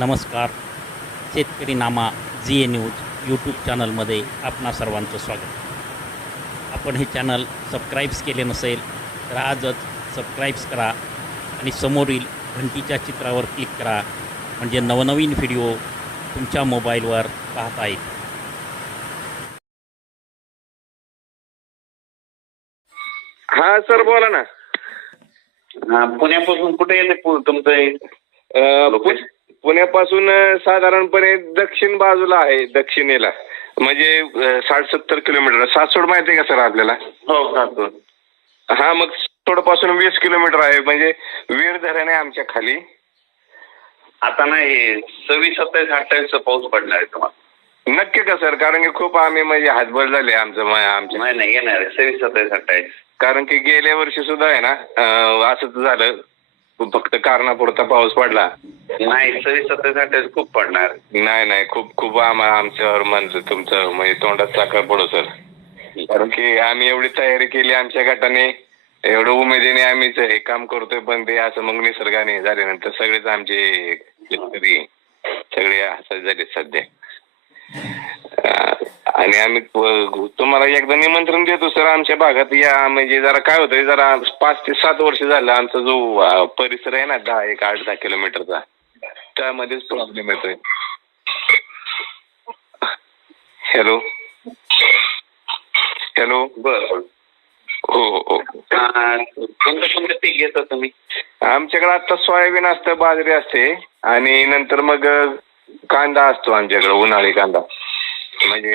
नमस्कार शेतकरी नामा जी ए news YouTube चॅनलमध्ये आपणा सर्वांचं स्वागत आपण हे चॅनल सबस्क्राईब्स केले नसेल तर आजच सबस्क्राईब्स करा आणि समोरील घंटीच्या चित्रावर क्लिक करा म्हणजे नवनवीन व्हिडिओ तुमच्या मोबाईलवर पाहता येईल हा सर बोला ना पुण्यापासून कुठे येते तुमचं पुण्यापासून साधारणपणे दक्षिण बाजूला आहे दक्षिणेला म्हणजे साठ सत्तर किलोमीटर सासोड माहिती आहे का सर आपल्याला हो हा मग सातोड पासून वीस किलोमीटर आहे म्हणजे वीर धरण आहे आमच्या खाली आता नाही सव्वीस सत्तावीस अठ्ठावीस पाऊस पडला आहे तुम्हाला नक्की का सर कारण की खूप आम्ही म्हणजे हातभर झाले आमचं नाही नाही येणार सव्वीस सत्तावीस अठ्ठावीस कारण की गेल्या वर्षी सुद्धा आहे ना असं झालं फक्त कारणापुरता पाऊस पडला नाही खूप पडणार नाही नाही खूप खूप आम्हा आमच्यावर म्हणजे तुमचं म्हणजे तोंडात साखर सर कारण की आम्ही एवढी तयारी केली आमच्या गटाने एवढं उमेदीने आम्हीच हे काम करतोय पण ते असं मग निसर्गाने झाल्यानंतर सगळेच आमचे शेतकरी सगळे असं झाले सध्या आणि आम्ही तुम्हाला एकदा निमंत्रण देतो सर आमच्या भागात या म्हणजे जरा काय होतंय जरा पाच ते सात वर्ष झालं आमचा जो परिसर आहे ना दहा एक आठ दहा किलोमीटरचा त्यामध्येच प्रॉब्लेम येतोय हॅलो हॅलो बर घेता तुम्ही आमच्याकडे आता सोयाबीन असतं बाजरी असते आणि नंतर मग कांदा असतो आमच्याकडे उन्हाळी कांदा म्हणजे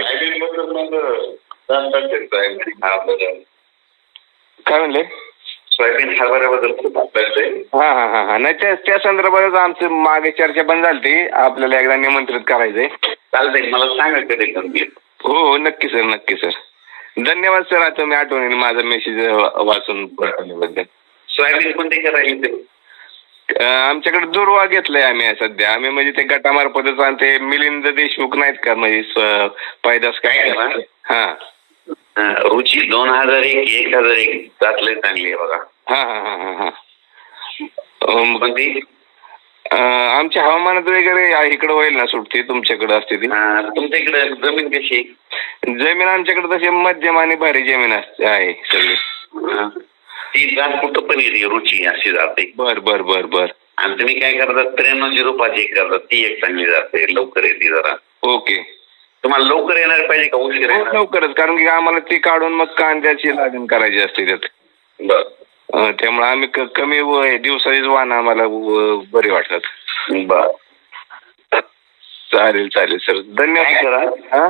काय म्हणले नाही त्या संदर्भात आमचे मागे चर्चा बंद झाली आपल्याला एकदा निमंत्रित करायचंय चालतंय मला सांगायचं oh, हो नक्की सर नक्की सर धन्यवाद सर तुम्ही मी माझा मेसेज वाचून बघावण्याबद्दल सोयाबीन कोणते करायचे आमच्याकडे दुर्वा घेतलाय आम्ही सध्या आम्ही म्हणजे ते गटामार्फतच मिलिंद देशमुख नाहीत का म्हणजे काय हा दोन हजार हजार एक आमच्या हवामानात वगैरे इकडे होईल ना सुटते तुमच्याकडे असते ती तुमच्या इकडे जमीन कशी जमीन आमच्याकडे तशी मध्यम आणि भारी जमीन असते आहे सगळी ती जात कुठं पण येते रुची अशी जाते बर बर बर बर आणि तुम्ही काय करता त्र्याण्णव झिरो पाच एक करता ती एक चांगली जाते लवकर येते जरा ओके तुम्हाला लवकर येणार पाहिजे का उशीर लवकरच कारण की आम्हाला ती काढून मग कांद्याची लागण करायची असते त्यात त्यामुळे आम्ही कमी दिवसाचीच वाहन आम्हाला बरे वाटतात बर चालेल चालेल सर धन्यवाद सर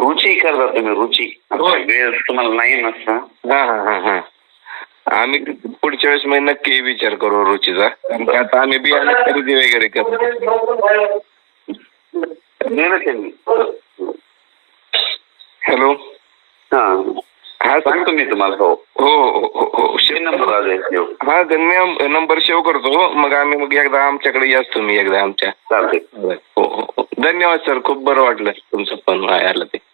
रुची करता तुम्ही रुची तुम्हाला नाही नसता हा हा हा आम्ही पुढच्या वेळेस मी नक्की विचार करू रुचीचा आम्ही खरेदी वगैरे करतो हॅलो हा हा सांगतो मी तुम्हाला नंबर नंबर शेव करतो मग आम्ही मग एकदा आमच्याकडे याच तुम्ही एकदा आमच्या धन्यवाद सर खूप बरं वाटलं तुमचं पण ते